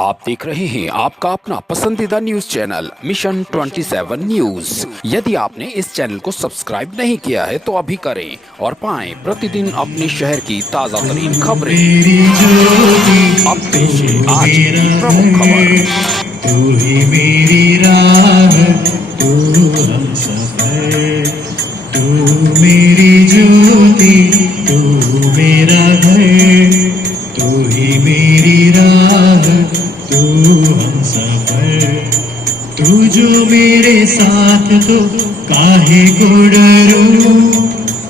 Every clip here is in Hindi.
आप देख रहे हैं आपका अपना पसंदीदा न्यूज चैनल मिशन 27 न्यूज। यदि आपने इस चैनल को सब्सक्राइब नहीं किया है तो अभी करें और पाएं प्रतिदिन अपने शहर की ताजा तरीन खबरें। अब पेश है आज की प्रमुख खबर। तू ही मेरी राह, तू हमसफर, तू मेरी ज्योति, तू मेरा घर, तू ही मेरी राह, तू हमसफर, तू जो मेरे साथ तो काहे को डरूं,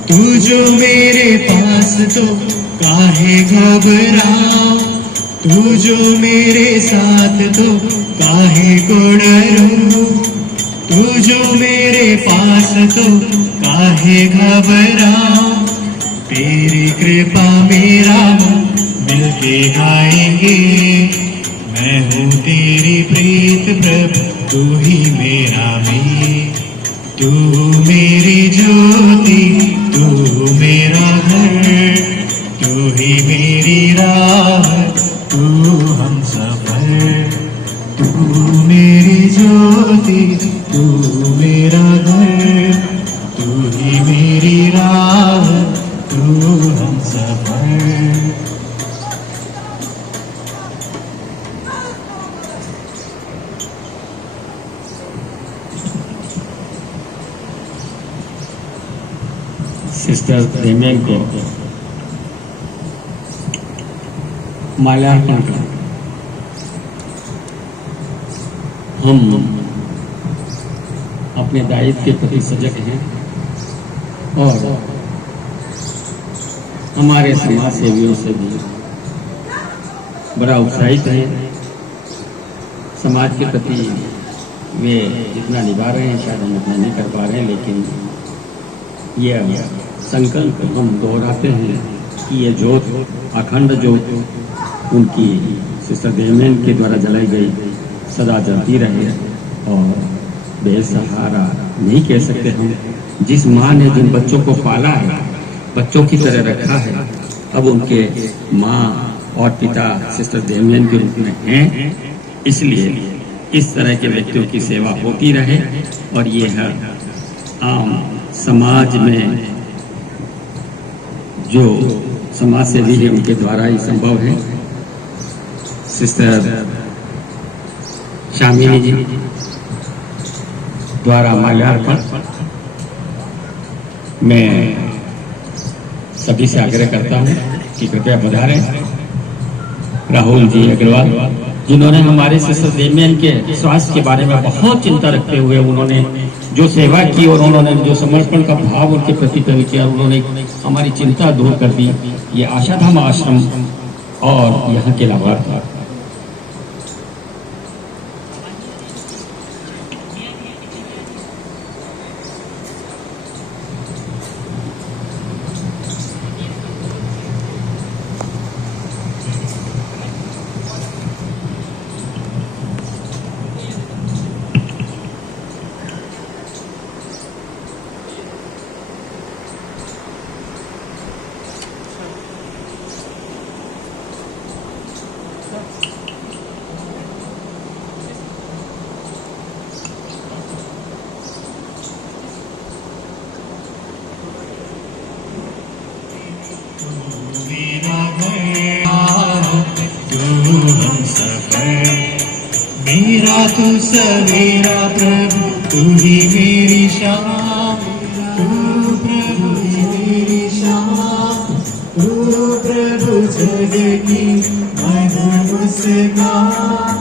तू जो मेरे पास तो काहे घबराऊं, तू जो मेरे साथ तो काहे को डरूं, तू जो मेरे पास तो काहे घबराऊं। तेरी कृपा मेरा मन मिलके गाएंगे, मैं हूँ तेरी प्रीत प्रभु, तू ही मेरा मीत, तू मेरी ज्योति, तू मेरा घर, तू ही मेरी राह, तू हमसफर, तू मेरी ज्योति, तू मेरा घर, तू ही मेरी राह, तू हमसफर। सिस्टर डेमियन को माल्यार्पण कर हम अपने दायित्व के प्रति सजग हैं और हमारे समाज सेवियों से भी बड़ा उत्साहित हैं। समाज के प्रति वे जितना निभा रहे हैं शायद हम उतना नहीं कर पा रहे हैं, लेकिन ये संकल्प हम दोहराते हैं कि ये ज्योत, अखंड ज्योत उनकी सिस्टर डेमियन के द्वारा जलाई गई सदा जलती रहे। और बेसहारा नहीं कह सकते हम, जिस माँ ने जिन बच्चों को पाला है, बच्चों की तरह रखा है, अब उनके माँ और पिता सिस्टर डेमियन के रूप में हैं। इसलिए इस तरह के व्यक्तियों की सेवा होती रहे और ये है आम समाज में जो समाज सेवी है उनके द्वारा ही संभव है। सिस्टर शामिनी जी द्वारा माल्यार्पण मैं सभी से आग्रह करता हूं कि कृपया पधारें। राहुल जी अग्रवाल, जिन्होंने हमारे सिस्टर डेमियन के स्वास्थ्य के बारे में बहुत चिंता रखते हुए उन्होंने जो सेवा की और उन्होंने जो समर्पण का भाव उनके प्रति प्रकट किया, उन्होंने हमारी चिंता दूर कर दी। ये आशाधाम आश्रम और यहाँ के लाभार्थी मेरा तू सवेरा प्रभु, तू ही मेरी शाम, तू प्रभु ही मेरी शाम, तू प्रभु जग की मधुर मुस्कान।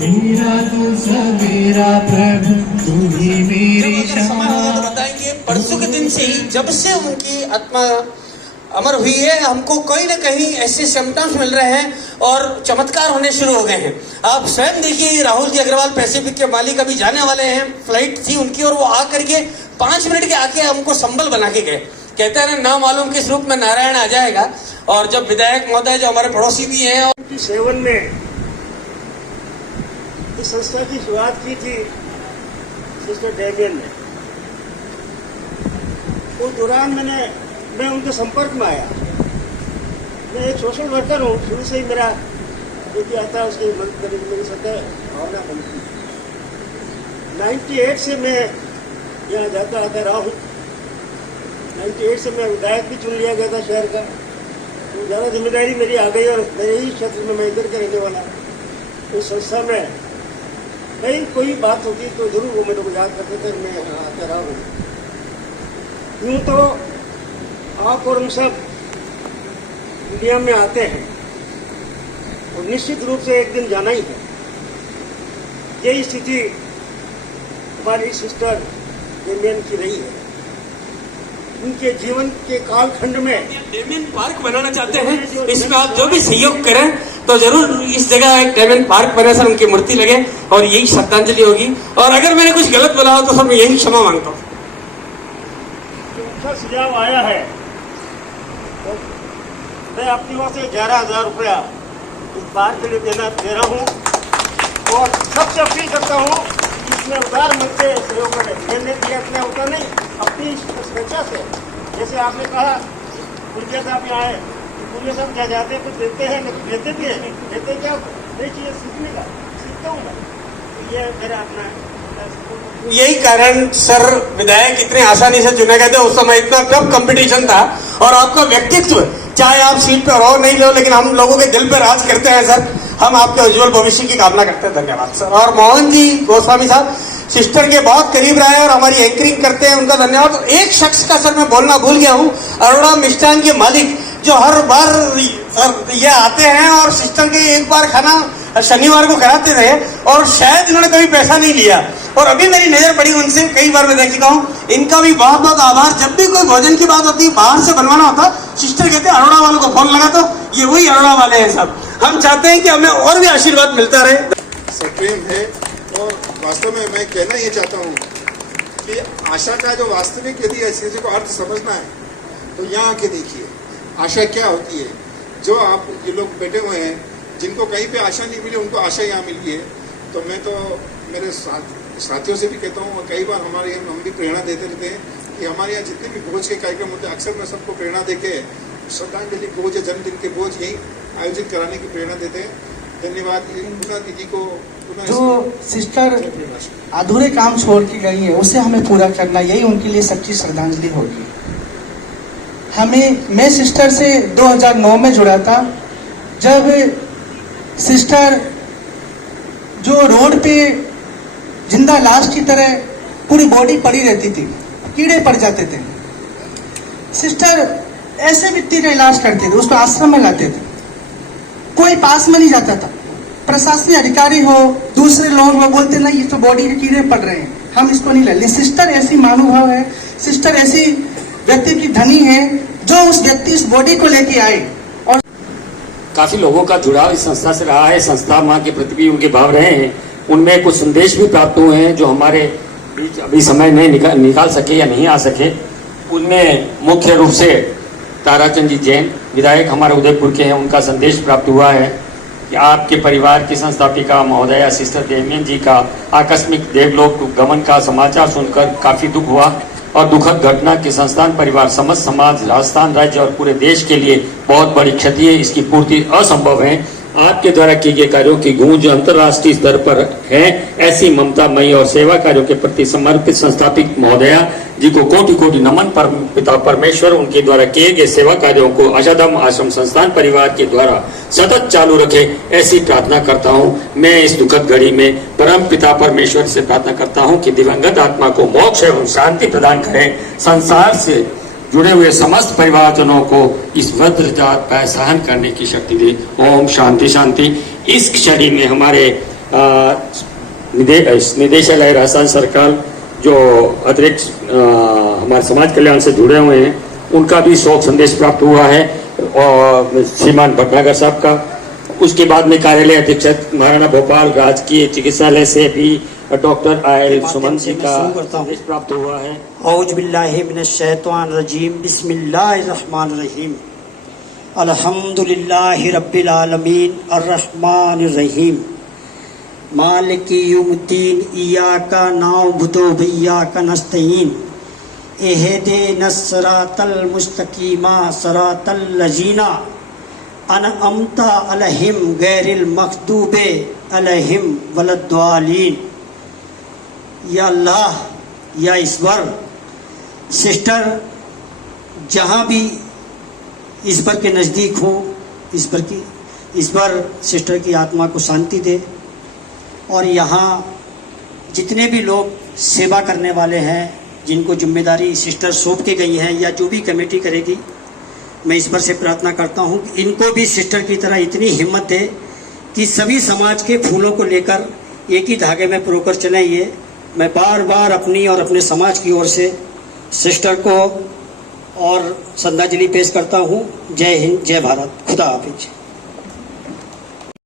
मेरा तू सवेरा प्रभु, तू ही मेरी शाम। बताएंगे परसों के दिन से ही जब से उनकी आत्मा अमर हुई है, हमको कहीं ना कहीं ऐसे सिम्टम्स मिल रहे हैं और चमत्कार होने शुरू हो गए हैं। आप स्वयं देखिए, राहुल जी अग्रवाल पैसिफिक के मालिक अभी जाने वाले हैं, फ्लाइट थी उनकी और वो आ करके 5 मिनट के आके हमको संबल बना के गए। कहते हैं ना मालूम किस रूप में नारायण आ जाएगा। और जब विधायक महोदय जो हमारे पड़ोसी भी हैं, और सेवन में इस संस्था की शुरुआत की थी सिस्टर डेमियन ने। उस दौरान मैं उनके संपर्क में आया। मैं एक सोशल वर्कर हूँ, शुरू से ही मेरा जो भी आता है उसकी मदद करने की मेरी सदैव भावना बनती है। 98 से मैं यहाँ जाता आता रहा हूँ। 98 से मैं विधायक भी चुन लिया गया था शहर का, तो ज़्यादा जिम्मेदारी मेरी आ गई और मेरे ही क्षेत्र में मैं इधर का रहने वाला। तो संस्था में कहीं कोई बात होती तो जरूर वो मेरे को याद करते थे, मैं यहाँ आता रहा हूँ। यूँ तो आप और हम सब दुनिया में आते हैं और निश्चित रूप से एक दिन जाना ही है। यही स्थिति हमारी सिस्टर डेमियन की रही है। उनके जीवन के कालखंड में डेमियन पार्क बनाना चाहते हैं, इसमें आप जो भी सहयोग करें तो जरूर इस जगह एक डेमियन पार्क बने, सर उनकी मूर्ति लगे और यही श्रद्धांजलि होगी। और अगर मैंने कुछ गलत बोला हो तो सर मैं यही क्षमा मांगता हूँ। अच्छा सुझाव आया है तो मैं अपनी ओर से 11,000 रुपया इस पार्क के लिए दे रहा हूँ और सबसे अपील करता हूँ कि इसमें उदार मन से सहयोग करें। मैंने दिया इतना होता नहीं, अपनी स्वेच्छा से। जैसे आपने कहा पुलिया साहब यहाँ आए, पुलिया साहब क्या जाते हैं, कुछ देते हैं, कुछ देते भी है, देते क्या नई चीज़ें सीखने का सीखता हूँ मैं। तो ये मेरा अपना यही कारण सर विधायक इतने आसानी से चुने गए थे। उस समय इतना टफ कंपटीशन था और आपका व्यक्तित्व, चाहे आप सीट पे रहो नहीं रहो, लेकिन हम लोगों के दिल पे राज करते हैं सर। हम आपके उज्जवल भविष्य की कामना करते हैं। धन्यवाद सर। और मोहन जी गोस्वामी साहब सिस्टर के बहुत करीब रहे और हमारी एंकरिंग करते हैं, उनका धन्यवाद। एक शख्स का सर मैं बोलना भूल गया हूँ, अरोड़ा मिष्ठान के मालिक, जो हर बार सर ये आते हैं और सिस्टर के एक बार खाना शनिवार को कराते थे और शायद इन्होंने कभी पैसा नहीं लिया और अभी मेरी नजर पड़ी उनसे, कई बार मैं देख चुका हूँ। इनका भी बहुत बहुत आभार। जब भी कोई भोजन की बात होती है, बाहर से बनवाना होता, सिस्टर कहते हैं अरोड़ा वालों को फोन लगा तो ये वही अरोड़ा वाले हैं साहब। हम चाहते हैं कि हमें और भी आशीर्वाद मिलता रहे। सप्रेम है और वास्तव में मैं कहना ये चाहता हूँ कि आशा का जो वास्तविक यदि इस चीज़ को अर्थ समझना है तो यहाँ आके देखिए आशा क्या होती है। जो आप ये लोग बैठे हुए हैं जिनको कहीं पे आशा नहीं मिली, उनको आशा यहाँ मिली है। तो मैं तो मेरे साथियों से भी कहता हूँ और कई बार हम भी प्रेरणा देते रहते हैं कि हमारे यहाँ जितने भी भोज के कार्यक्रम होते हैं, अक्सर मैं सबको प्रेरणा देके श्रद्धांजलि भोज या जन्मदिन के भोज यही आयोजित कराने की प्रेरणा देते हैं। धन्यवाद पूना दीदी को। जो सिस्टर अधूरे काम छोड़ के गई है उसे हमें पूरा करना, यही उनके लिए सच्ची श्रद्धांजलि होगी। मैं सिस्टर से 2009 में जुड़ा था, जब सिस्टर जो रोड पे जिंदा लाश की तरह पूरी बॉडी पड़ी रहती थी, कीड़े पड़ जाते थे। सिस्टर ऐसे व्यक्ति का इलाज करते थे, उसको आश्रम में लाते थे, कोई पास में नहीं जाता था। प्रशासनिक अधिकारी हो, दूसरे लोग हो, बोलते नहीं ये तो बॉडी के कीड़े पड़ रहे हैं, हम इसको नहीं ले। सिस्टर ऐसी महानुभाव है, सिस्टर ऐसी व्यक्ति की धनी है जो उस व्यक्ति इस बॉडी को लेके आए। और काफी लोगों का जुड़ाव इस संस्था से रहा है, संस्था माँ के प्रति भी उनके भाव रहे हैं। उनमें कुछ संदेश भी प्राप्त हुए हैं जो हमारे बीच अभी समय में निकाल सके या नहीं आ सके। उनमें मुख्य रूप से ताराचंद जी जैन विधायक हमारे उदयपुर के हैं, उनका संदेश प्राप्त हुआ है कि आपके परिवार की संस्थापिका महोदया सिस्टर डेमियन जी का आकस्मिक देवलोक गमन का समाचार सुनकर काफी दुख हुआ और दुखद घटना के संस्थान परिवार, समस्त समाज, राजस्थान राज्य और पूरे देश के लिए बहुत बड़ी क्षति है, इसकी पूर्ति असंभव है। आपके द्वारा किए गए कार्यों की गूंज अंतर्राष्ट्रीय स्तर पर है। ऐसी ममतामयी और सेवा कार्यों के प्रति समर्पित संस्थापित महोदया जी को कोटि कोटि नमन। पिता परमेश्वर उनके द्वारा किए गए सेवा कार्यों को अशदम आश्रम संस्थान परिवार के द्वारा सतत चालू रखे, ऐसी प्रार्थना करता हूँ। मैं इस दुखद घड़ी में परम पिता परमेश्वर से प्रार्थना करता हूँ कि दिवंगत आत्मा को मोक्ष एवं शांति प्रदान करें। संसार से जुड़े हुए समस्त परिवारजनों को इस वज्रजात पर सहन करने की शक्ति दे। ओम शांति शांति। इस क्षण में हमारे निदेशालय राजस्थान सरकार जो अतिरिक्त हमारे समाज कल्याण से जुड़े हुए हैं, उनका भी शोक संदेश प्राप्त हुआ है और श्रीमान भटनागर साहब का। उसके बाद में कार्यालय अधीक्षक महाराणा भोपाल राजकीय चिकित्सालय से भी डॉक्टर आयल सुमन जी का संदेश प्राप्त हुआ है। औज़ बिल्लाहि मिनश शैतानिर रजीम, बिस्मिल्लाहिर रहमानिर रहीम, अल्हम्दुलिल्लाहि रब्बिल आलमीन, अर्रहमानिर रहीम, मालिकी यौमिद्दीन, इय्याका नअबुदु व इय्याका नस्तईन, इहदिनस सिरातल मुस्तकीम, सिरातल लजीना अनअमता अलहिम गैरिल मखदूबे अलहिम वलद्दालीन। या अल्लाह, या ईश्वर, सिस्टर जहाँ भी ईश्वर के नज़दीक हो, ईश्वर सिस्टर की आत्मा को शांति दे। और यहाँ जितने भी लोग सेवा करने वाले हैं, जिनको जिम्मेदारी सिस्टर सौंप के गई हैं या जो भी कमेटी करेगी, मैं ईश्वर से प्रार्थना करता हूँ कि इनको भी सिस्टर की तरह इतनी हिम्मत दे कि सभी समाज के फूलों को लेकर एक ही धागे में पिरोकर चलें। ये मैं बार बार अपनी और अपने समाज की ओर से सिस्टर को और श्रद्धांजलि पेश करता हूँ। जय हिंद, जय भारत, खुदा हाफिज।